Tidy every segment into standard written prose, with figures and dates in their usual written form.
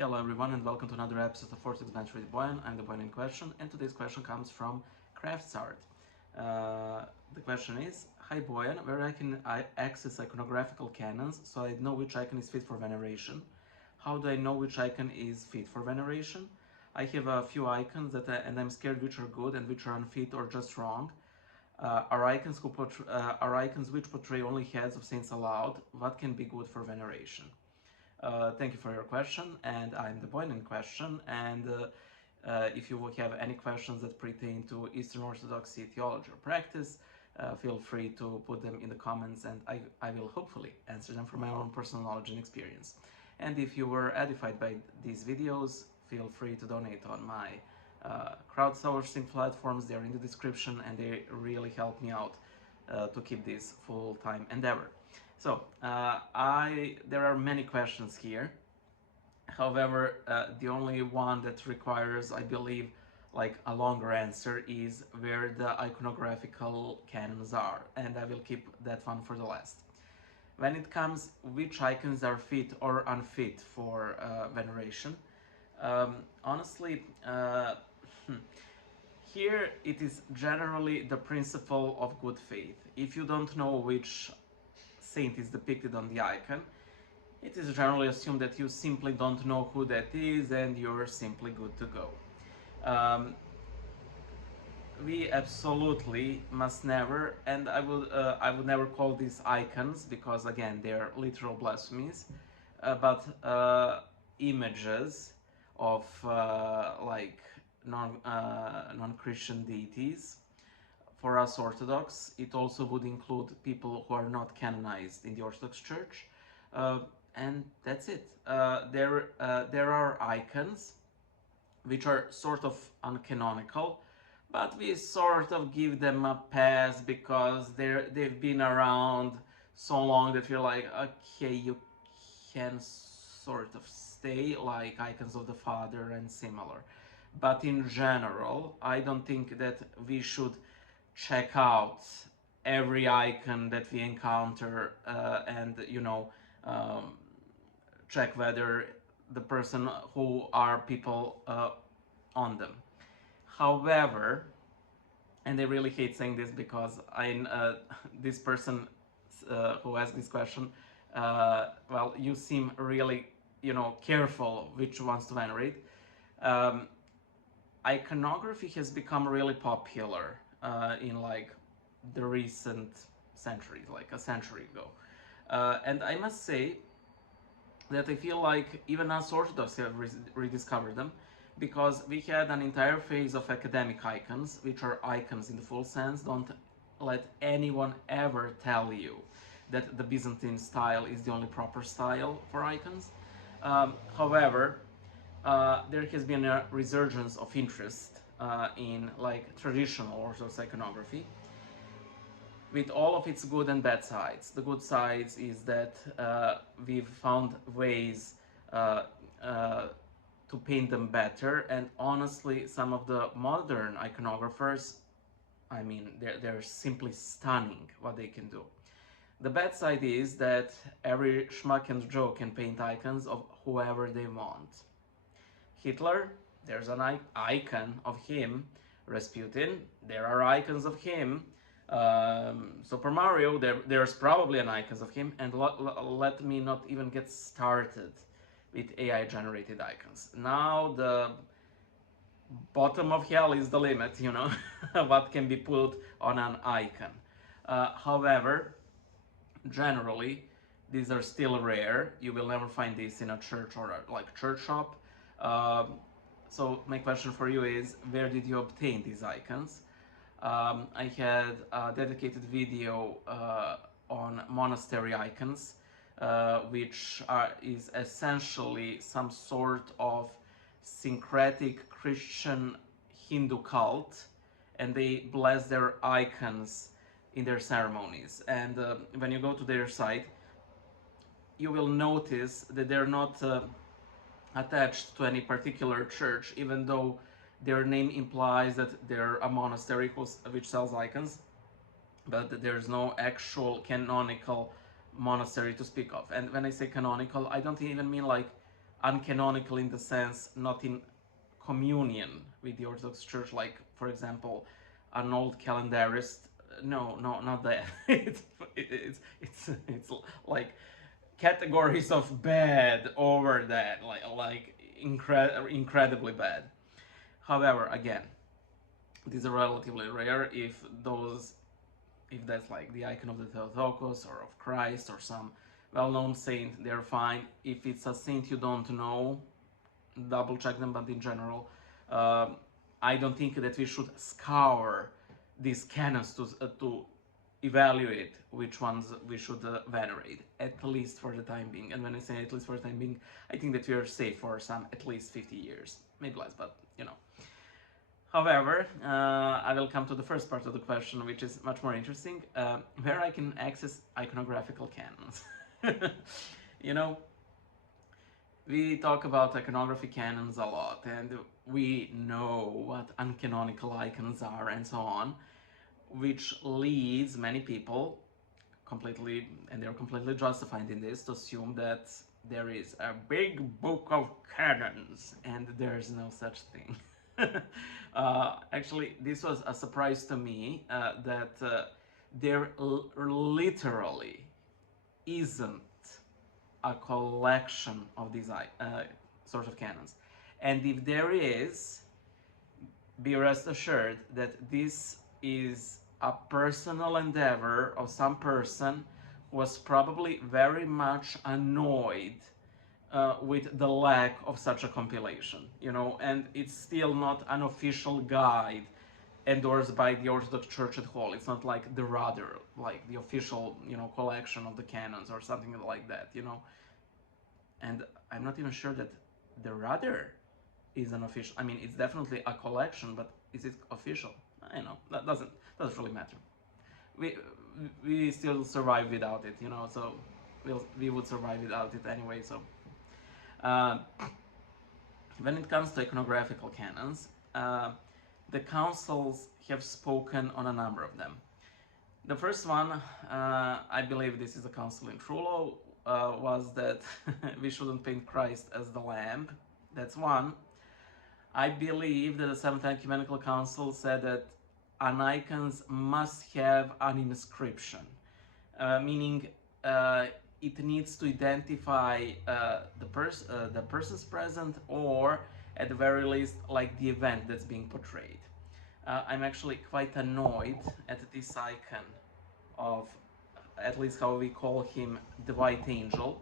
Hello everyone and welcome to another episode of 46 Bench with Boyan. I'm the Boyan in question, and today's question comes from Craftsart. The question is, hi Boyan, where I can access iconographical canons so I know which icon is fit for veneration? How do I know which icon is fit for veneration? I have a few icons and I'm scared which are good and which are unfit or just wrong. Are icons which portray only heads of saints allowed? What can be good for veneration? Thank you for your question, and I'm the boy in question. And if you have any questions that pertain to Eastern Orthodoxy theology or practice, feel free to put them in the comments, and I will hopefully answer them from my own personal knowledge and experience. And if you were edified by these videos, feel free to donate on my crowdsourcing platforms. They're in the description, and they really help me out to keep this full-time endeavor. So, there are many questions here. However, the only one that requires, I believe, like a longer answer is where the iconographical canons are, and I will keep that one for the last. When it comes which icons are fit or unfit for veneration, honestly, here it is generally the principle of good faith. If you don't know which saint is depicted on the icon, it is generally assumed that you simply don't know who that is and you're simply good to go. We absolutely must never, and I would never call these icons, because again they're literal blasphemies, but images of like non-Christian deities. For us Orthodox, it also would include people who are not canonized in the Orthodox Church, and that's it. There are icons which are sort of uncanonical, but we sort of give them a pass because they've been around so long that we're like, okay, you can sort of stay, like icons of the Father and similar. But in general, I don't think that we should check out every icon that we encounter and check whether the person who are people on them. However, and I really hate saying this because this person who asked this question, well, you seem really careful which ones to venerate. Iconography has become really popular in like the recent centuries, like a century ago. And I must say that I feel like even us Orthodox have rediscovered them, because we had an entire phase of academic icons, which are icons in the full sense. Don't let anyone ever tell you that the Byzantine style is the only proper style for icons. However, there has been a resurgence of interest in like traditional Orthodox iconography, with all of its good and bad sides. The good sides is that we've found ways to paint them better, and honestly, some of the modern iconographers, I mean, they're simply stunning what they can do. The bad side is that every schmuck and Joe can paint icons of whoever they want. Hitler, there's an icon of him. Rasputin, there are icons of him. Super Mario, there's probably an icon of him. And let me not even get started with AI generated icons. Now the bottom of hell is the limit, what can be put on an icon. However, generally, these are still rare. You will never find this in a church or a church shop. So my question for you is, where did you obtain these icons? I had a dedicated video on monastery icons, which is essentially some sort of syncretic Christian Hindu cult, and they bless their icons in their ceremonies. And when you go to their site, you will notice that they're not attached to any particular church, even though their name implies that they're a monastery which sells icons, but there's no actual canonical monastery to speak of. And when I say canonical, I don't even mean like uncanonical in the sense not in communion with the Orthodox Church, like, for example, an old calendarist. No, no, not that. It's like categories of bad over that, like incredibly bad. However, again, these are relatively rare. If that's like the icon of the Theotokos or of Christ or some well-known saint, they're fine. If it's a saint you don't know, double check them. But in general, um, I don't think that we should scour these canons to evaluate which ones we should venerate, at least for the time being. And when I say at least for the time being, I think that we are safe for some at least 50 years, maybe less, but you know. However, I will come to the first part of the question, which is much more interesting, where I can access iconographical canons. You know, we talk about iconography canons a lot, and we know what uncanonical icons are and so on, which leads many people completely, and they're completely justified in this, to assume that there is a big book of canons, and there's no such thing. Actually, this was a surprise to me, that there literally isn't a collection of these sort of canons. And if there is, be rest assured that this is a personal endeavor of some person who was probably very much annoyed with the lack of such a compilation, you know, and it's still not an official guide endorsed by the Orthodox Church at all. It's not like the Rudder, like the official, you know, collection of the canons or something like that, you know. And I'm not even sure that the Rudder is an official. I mean, it's definitely a collection, but is it official? I know that doesn't really matter. We we still survive without it, you know. So we would survive without it anyway. So uh, when it comes to iconographical canons, the councils have spoken on a number of them. The first one, I believe this is a council in Trullo, was that we shouldn't paint Christ as the lamb. That's one. I believe that the Seventh Ecumenical Council said that an icons must have an inscription, meaning it needs to identify the persons present, or at the very least, like the event that's being portrayed. I'm actually quite annoyed at this icon of, at least how we call him, the White Angel.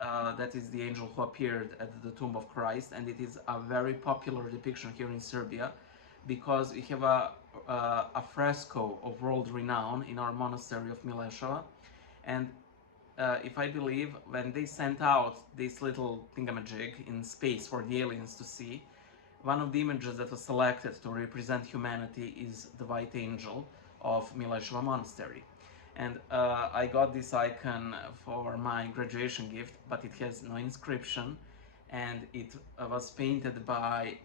That is the angel who appeared at the tomb of Christ, and it is a very popular depiction here in Serbia, because we have a fresco of world renown in our monastery of Mileševa. And if I believe, when they sent out this little thingamajig in space for the aliens to see, one of the images that was selected to represent humanity is the White Angel of Mileševa Monastery. And I got this icon for my graduation gift, but it has no inscription, and it was painted by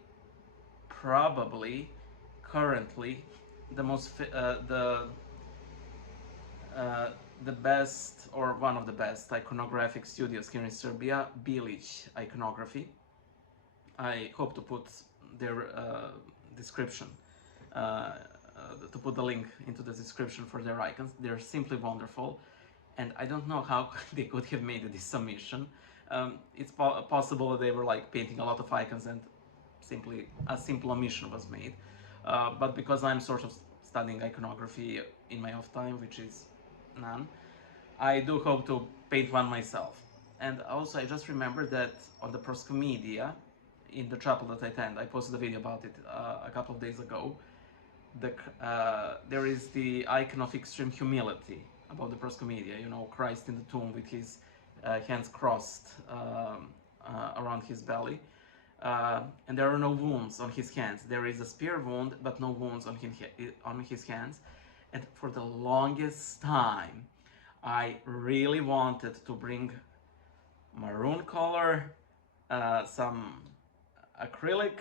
probably currently the most the best, or one of the best, iconographic studios here in Serbia, Bilic Iconography. I hope to put their description, to put the link into the description for their icons. They're simply wonderful, and I don't know how they could have made this submission. It's possible that they were like painting a lot of icons and simply a simple omission was made. But because I'm sort of studying iconography in my off time, which is none, I do hope to paint one myself. And also, I just remembered that on the Proscomedia, in the chapel that I attend, I posted a video about it a couple of days ago. There is the icon of extreme humility about the Proscomedia, you know, Christ in the tomb with his hands crossed around his belly. And there are no wounds on his hands. There is a spear wound, but no wounds on his hands. And for the longest time, I really wanted to bring maroon color, some acrylic,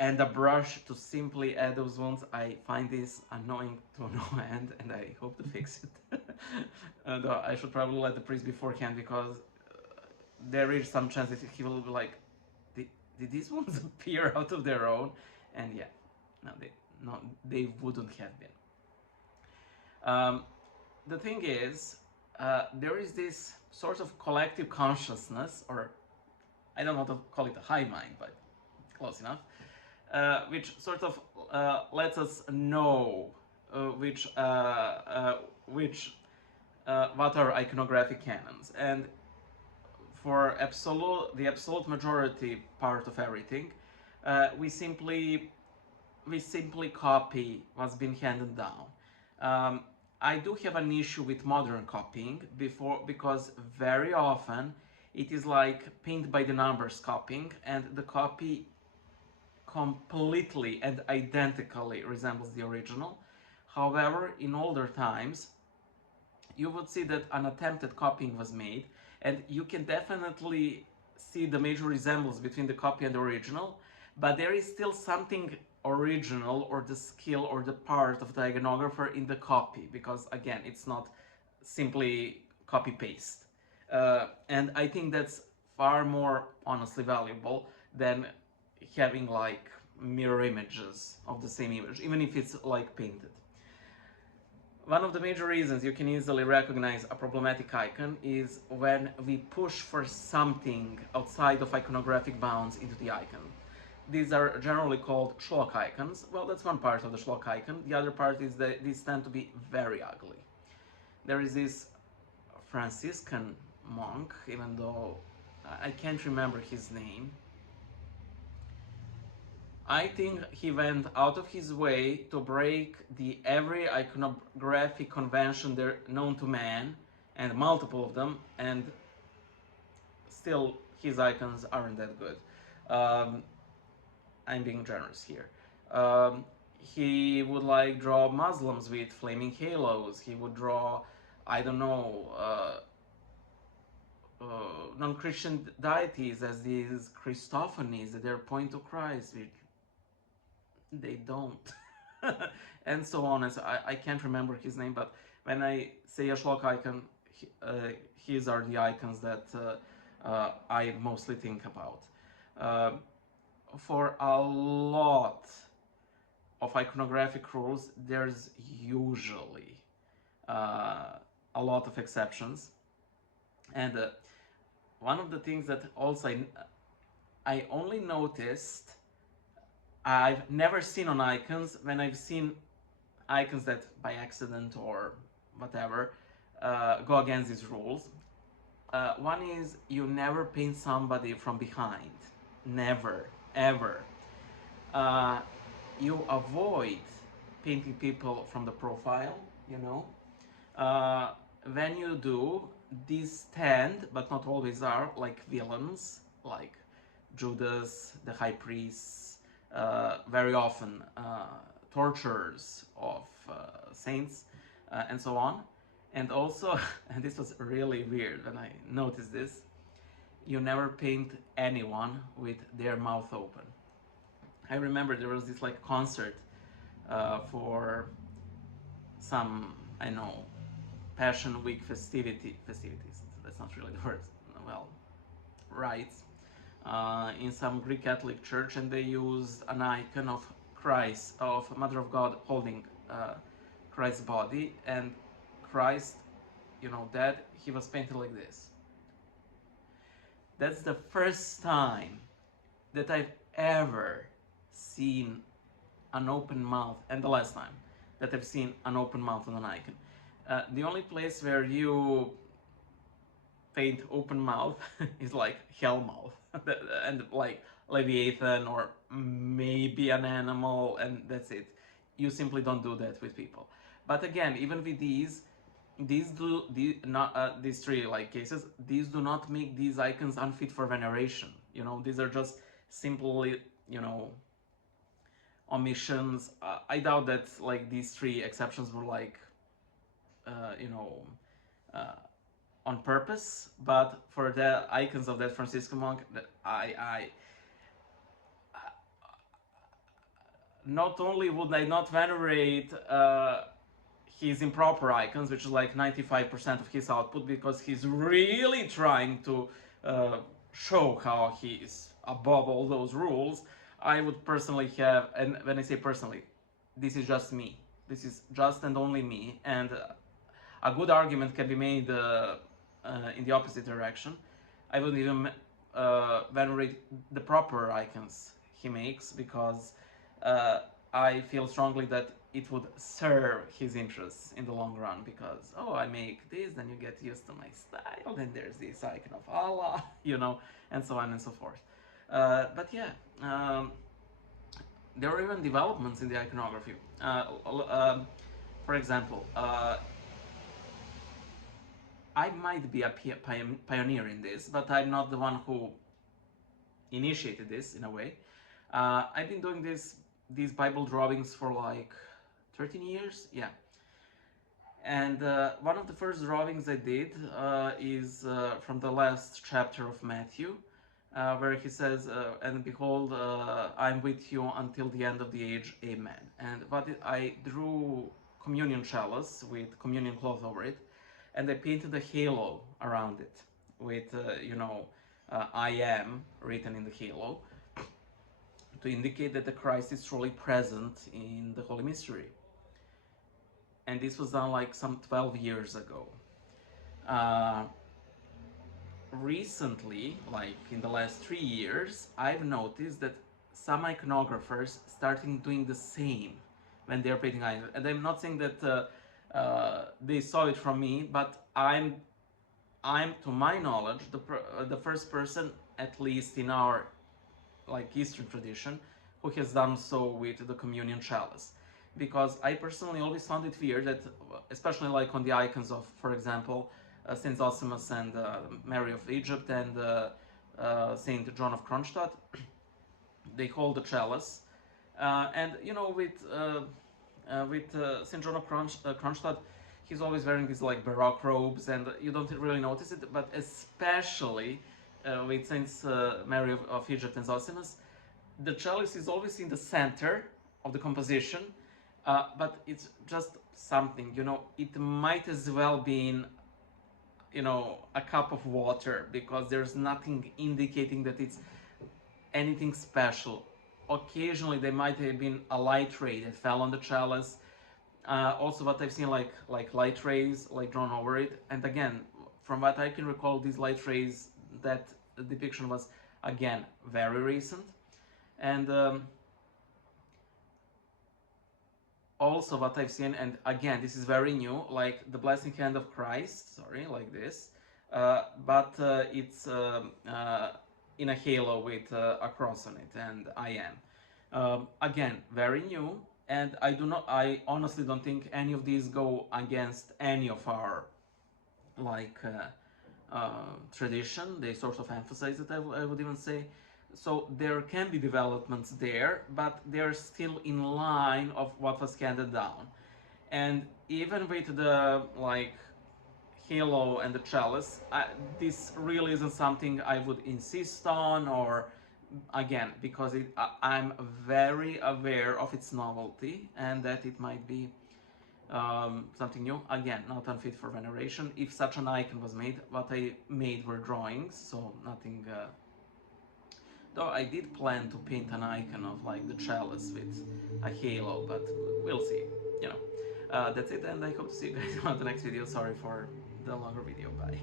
and a brush to simply add those wounds. I find this annoying to no end, and I hope to fix it. And I should probably let the priest beforehand, because there is some chance that he will be like, did these ones appear out of their own? And yeah, no, they wouldn't have been. The thing is, there is this sort of collective consciousness, or I don't know how to call it a high mind, but close enough, which sort of lets us know which what are iconographic canons. And for the absolute majority part of everything, we simply copy what's been handed down. I do have an issue with modern copying because very often it is like paint by the numbers copying, and the copy completely and identically resembles the original. However, in older times, you would see that an attempted copying was made, and you can definitely see the major resemblance between the copy and the original, but there is still something original, or the skill or the part of the iconographer in the copy, because again, it's not simply copy paste. And I think that's far more honestly valuable than having like mirror images of the same image, even if it's like painted. One of the major reasons you can easily recognize a problematic icon is when we push for something outside of iconographic bounds into the icon. These are generally called schlock icons. Well, that's one part of the schlock icon. The other part is that these tend to be very ugly. There is this Franciscan monk, even though I can't remember his name. I think he went out of his way to break every iconographic convention there known to man, and multiple of them, and still his icons aren't that good. I'm being generous here. He would like draw Muslims with flaming halos. He would draw, I don't know, non-Christian deities as these Christophanies that they're point to Christ, which they don't. And so on. And so I can't remember his name, but when I say a schlock icon, his are the icons that I mostly think about. For a lot of iconographic rules, there's usually a lot of exceptions. And one of the things that also I only noticed, I've never seen on icons, when I've seen icons that by accident or whatever go against these rules. One is, you never paint somebody from behind. Never, ever. You avoid painting people from the profile, you know. When you do, these tend, but not always are, like villains, like Judas, the high priest, very often torturers of saints, and so on. And also, and this was really weird when I noticed this, you never paint anyone with their mouth open. I remember there was this like concert for some, I know, Passion Week festivities. That's not really the word. Well, rites in some Greek Catholic church, and they used an icon of Christ, of Mother of God holding Christ's body, and Christ, you know, dead, he was painted like this. That's the first time that I've ever seen an open mouth, and the last time that I've seen an open mouth on an icon. The only place where you paint open mouth is like hell mouth, and like Leviathan, or maybe an animal, and that's it. You simply don't do that with people. But again, even with these three like cases, these do not make these icons unfit for veneration. You know, these are just simply, you know, omissions. I doubt that like these three exceptions were like, you know, on purpose. But for the icons of that Franciscan monk, I not only would I not venerate his improper icons, which is like 95% of his output, because he's really trying to uh, show how he's above all those rules, I would personally have, and when I say personally, this is just me. This is just and only me, and a good argument can be made in the opposite direction. I would even venerate the proper icons he makes, because uh, I feel strongly that it would serve his interests in the long run. Because, oh, I make this, then you get used to my style, then there's this icon of Allah, and so on and so forth. But yeah, there are even developments in the iconography. For example, I might be a pioneer in this, but I'm not the one who initiated this in a way. I've been doing these Bible drawings for like 13 years, yeah. And one of the first drawings I did is from the last chapter of Matthew, where he says, "And behold, I'm with you until the end of the age, Amen." And I drew communion chalice with communion cloth over it, and I painted a halo around it with, "I am" written in the halo, to indicate that the Christ is truly present in the Holy Mystery. And this was done like some 12 years ago. Uh, Recently, like in the last 3 years, I've noticed that some iconographers starting doing the same when they're painting icons. And I'm not saying that they saw it from me, but I'm to my knowledge, the first person, at least in our like Eastern tradition, who has done so with the communion chalice. Because I personally always found it weird that, especially like on the icons of, for example, Saint Zosimus and Mary of Egypt and Saint John of Kronstadt, they hold the chalice, and with Saint John of Kronstadt, he's always wearing these like Baroque robes, and you don't really notice it. But especially with Saints Mary of Egypt and Zosimus, the chalice is always in the center of the composition, but it's just something. It might as well be in, a cup of water, because there's nothing indicating that it's anything special. Occasionally there might have been a light ray that fell on the chalice. Also, what I've seen, like light rays like drawn over it, and again, from what I can recall, these light rays, that depiction was again very recent. And also what I've seen, and again this is very new, like the blessing hand of Christ, sorry, like this, but it's in a halo with a cross on it, and I am. Again, very new, and I honestly don't think any of these go against any of our like tradition. They sort of emphasize it, I would even say. So there can be developments there, but they're still in line of what was handed down. And even with the like halo and the chalice, this really isn't something I would insist on, or again, because I'm very aware of its novelty and that it might be something new. Again, not unfit for veneration. If such an icon was made, what I made were drawings, so nothing. Though I did plan to paint an icon of like the chalice with a halo, but we'll see. You know. That's it, and I hope to see you guys on the next video. Sorry for the longer video. Bye.